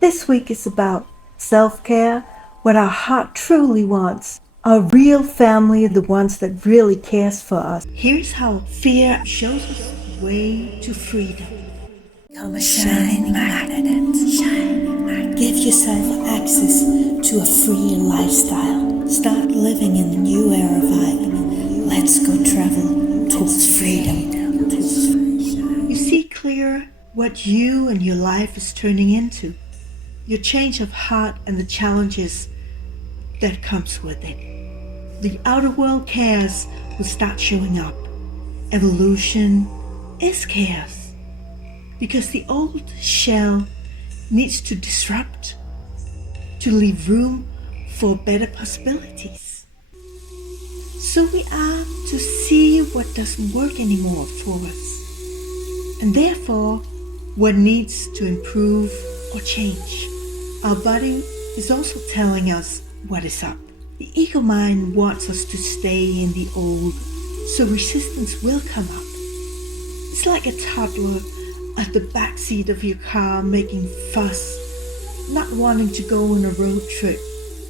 This week is about self-care, what our heart truly wants, our real family, the ones that really cares for us. Here's how fear shows us the way to freedom. Become a shining magnet. Shining magnet. Give yourself access to a freer lifestyle. Start living in the new era vibe. Let's go travel towards freedom. You see clearer what you and your life is turning into. Your change of heart and the challenges that comes with it. The outer world chaos will start showing up. Evolution is chaos because the old shell needs to disrupt to leave room for better possibilities. So we are to see what doesn't work anymore for us, and therefore what needs to improve or change. Our body is also telling us what is up. The EgoMind wants us to stay in the old, so resistance will come up. It's like a toddler at the backseat of your car making fuss, not wanting to go on a road trip,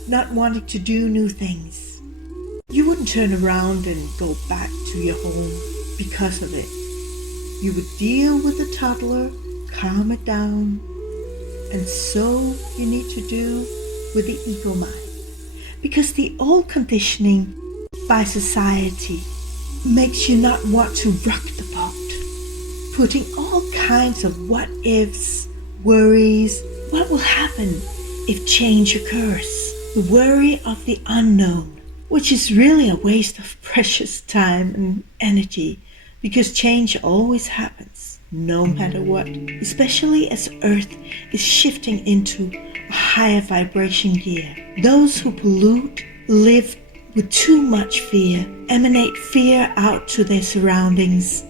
not wanting to do new things. You wouldn't turn around and go back to your home because of it. You would deal with the toddler, calm it down, and so you need to do with the EgoMind. Because the old conditioning by society makes you not want to rock the boat, putting all kinds of what ifs, worries, what will happen if change occurs, the worry of the unknown, which is really a waste of precious time and energy, because change always happens, no matter what, especially as Earth is shifting into a higher vibration gear. Those who pollute, live with too much fear, emanate fear out to their surroundings,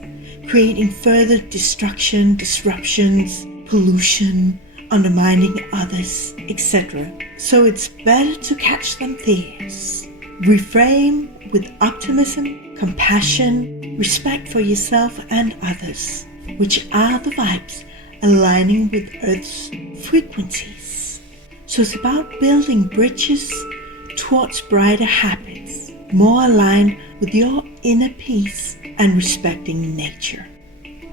creating further destruction, disruptions, pollution, undermining others, etc. So it's better to catch them thieves. Reframe with optimism, compassion, respect for yourself and others, which are the vibes aligning with Earth's frequencies. So it's about building bridges towards brighter habits, more aligned with your inner peace and respecting nature.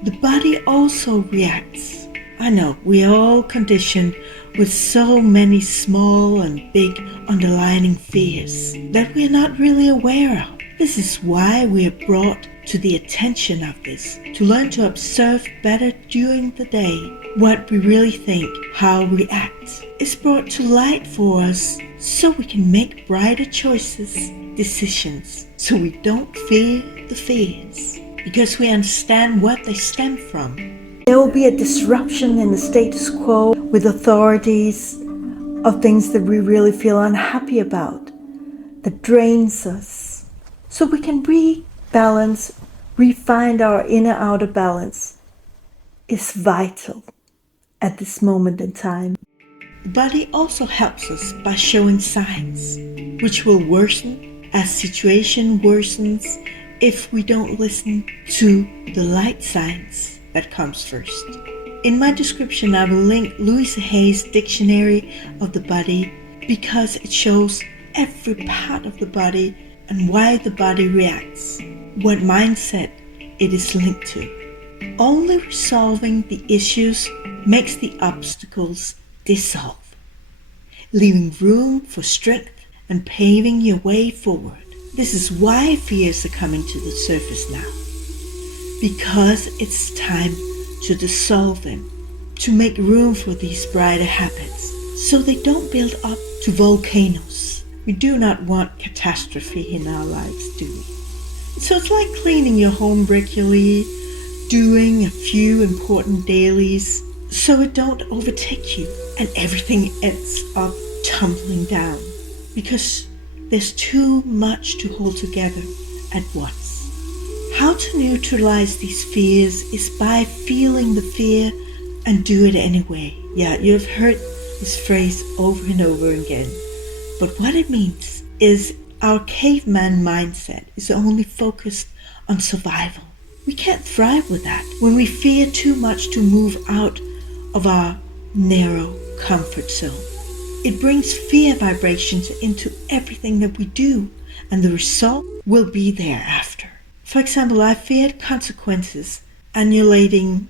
The body also reacts. I know we're all conditioned with so many small and big underlying fears that we're not really aware of. This is why we are brought to the attention of this, to learn to observe better during the day what we really think, how we act. It's brought to light for us so we can make brighter choices, decisions, so we don't fear the fears, because we understand what they stem from. There will be a disruption in the status quo with authorities of things that we really feel unhappy about, that drains us. So we can rebalance, refine our inner-outer balance is vital at this moment in time. The body also helps us by showing signs, which will worsen as situation worsens if we don't listen to the light signs that comes first. In my description, I will link Louisa Hay's Dictionary of the Body because it shows every part of the body and why the body reacts, what mindset it is linked to. Only resolving the issues makes the obstacles dissolve, leaving room for strength and paving your way forward. This is why fears are coming to the surface now, because it's time to dissolve them, to make room for these brighter habits, so they don't build up to volcanoes. We do not want catastrophe in our lives, do we? So it's like cleaning your home regularly, doing a few important dailies, so it don't overtake you and everything ends up tumbling down, because there's too much to hold together at once. How to neutralize these fears is by feeling the fear and do it anyway. Yeah, you've heard this phrase over and over again. But what it means is our caveman mindset is only focused on survival. We can't thrive with that. When we fear too much to move out of our narrow comfort zone. It brings fear vibrations into everything that we do, and the result will be thereafter. For example, I feared consequences annulating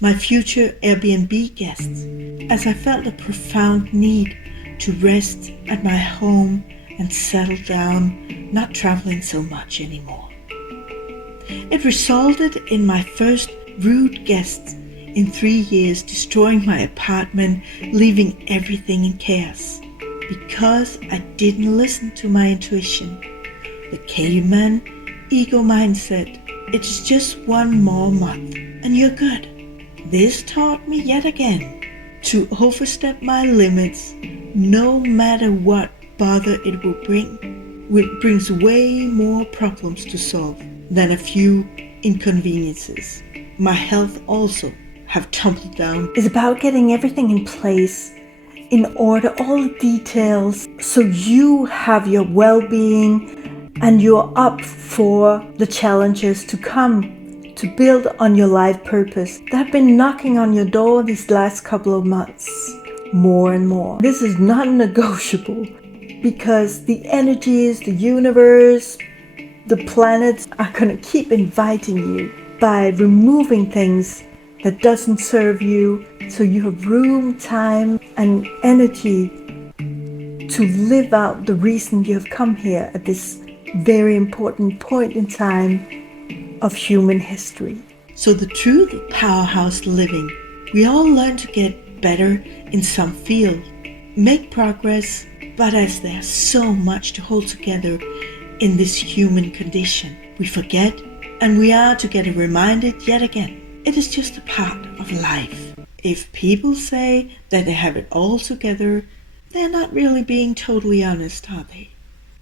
my future Airbnb guests, as I felt a profound need to rest at my home and settle down, not traveling so much anymore. It resulted in my first rude guests in 3 years destroying my apartment, leaving everything in chaos, because I didn't listen to my intuition. The caveman EgoMind said, "It's just one more month and you're good." This taught me yet again to overstep my limits, no matter what bother it will bring. It brings way more problems to solve than a few inconveniences. My health also have tumbled down. It's about getting everything in place, in order, all the details, so you have your well-being and you're up for the challenges to come, to build on your life purpose that have been knocking on your door these last couple of months, more and more. This is not negotiable, because the energies, the universe, the planets are going to keep inviting you by removing things that doesn't serve you, so you have room, time, and energy to live out the reason you have come here at this very important point in time of human history. So the truth of powerhouse living, we all learn to get better in some field, make progress, but as there's so much to hold together in this human condition, we forget, and we are to get reminded yet again. It is just a part of life. If people say that they have it all together, they're not really being totally honest, are they?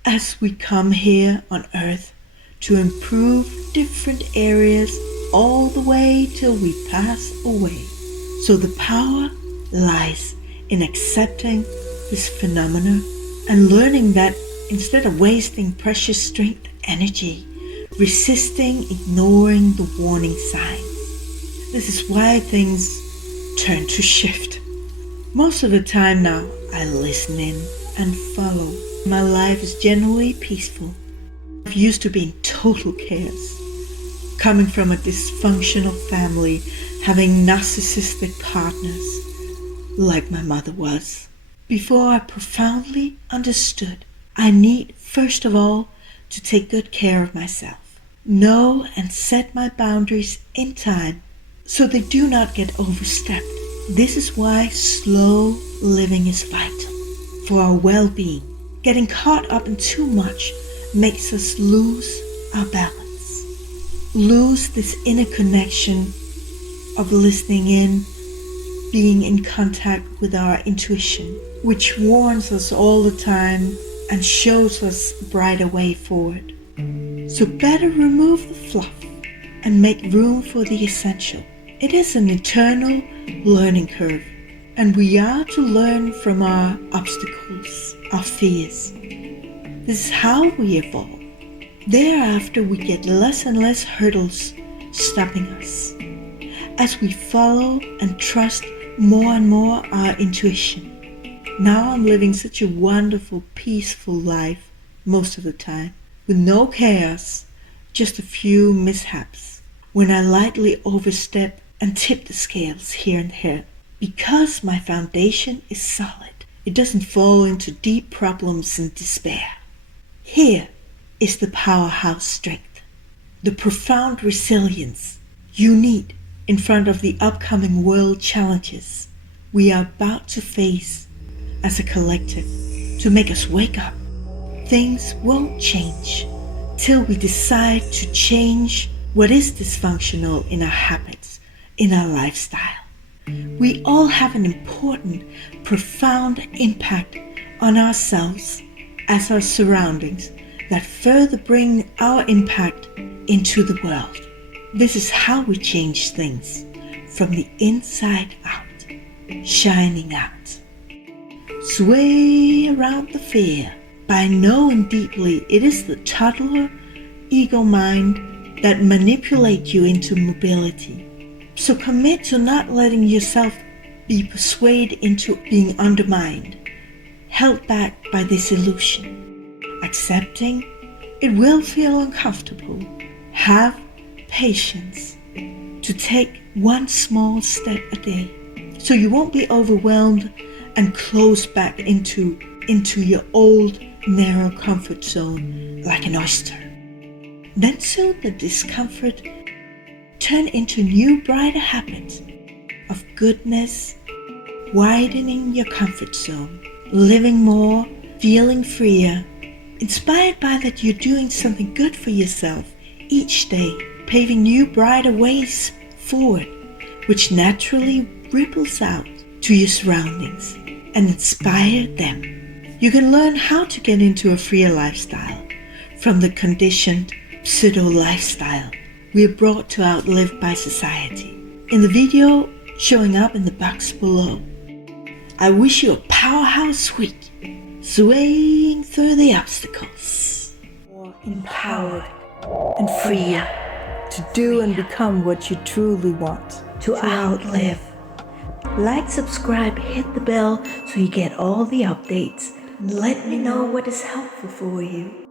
As we come here on earth to improve different areas all the way till we pass away. So the power lies in accepting this phenomena and learning that instead of wasting precious strength energy, resisting, ignoring the warning signs. This is why things turn to shift. Most of the time now, I listen in and follow. My life is generally peaceful. I've used to be in total chaos, coming from a dysfunctional family, having narcissistic partners, like my mother was. Before I profoundly understood, I need, first of all, to take good care of myself, know and set my boundaries in time, so they do not get overstepped. This is why slow living is vital for our well-being. Getting caught up in too much makes us lose our balance, lose this inner connection of listening in, being in contact with our intuition, which warns us all the time and shows us a brighter way forward. So better remove the fluff and make room for the essential. It is an eternal learning curve, and we are to learn from our obstacles, our fears. This is how we evolve. Thereafter, we get less and less hurdles stopping us as we follow and trust more and more our intuition. Now I'm living such a wonderful, peaceful life most of the time, with no chaos, just a few mishaps, when I lightly overstep and tip the scales here and there. Because my foundation is solid, it doesn't fall into deep problems and despair. Here is the powerhouse strength, the profound resilience you need in front of the upcoming world challenges we are about to face as a collective, to make us wake up. Things won't change till we decide to change what is dysfunctional in our habits, in our lifestyle. We all have an important, profound impact on ourselves as our surroundings that further bring our impact into the world. This is how we change things from the inside out, shining out. Sway around the fear by knowing deeply it is the toddler EgoMind that manipulate you into mobility. So commit to not letting yourself be persuaded into being undermined, held back by this illusion. Accepting it will feel uncomfortable. Have patience to take one small step a day so you won't be overwhelmed and closed back into your old narrow comfort zone like an oyster. Then soon the discomfort turn into new brighter habits of goodness, widening your comfort zone, living more, feeling freer, inspired by that you're doing something good for yourself each day, paving new brighter ways forward, which naturally ripples out to your surroundings and inspire them. You can learn how to get into a freer lifestyle from the conditioned pseudo lifestyle we are brought to outlive by society. In the video showing up in the box below, I wish you a powerhouse week, swaying through the obstacles. More empowered and freer to do and become what you truly want, to outlive. Like, subscribe, hit the bell so you get all the updates. Let me know what is helpful for you.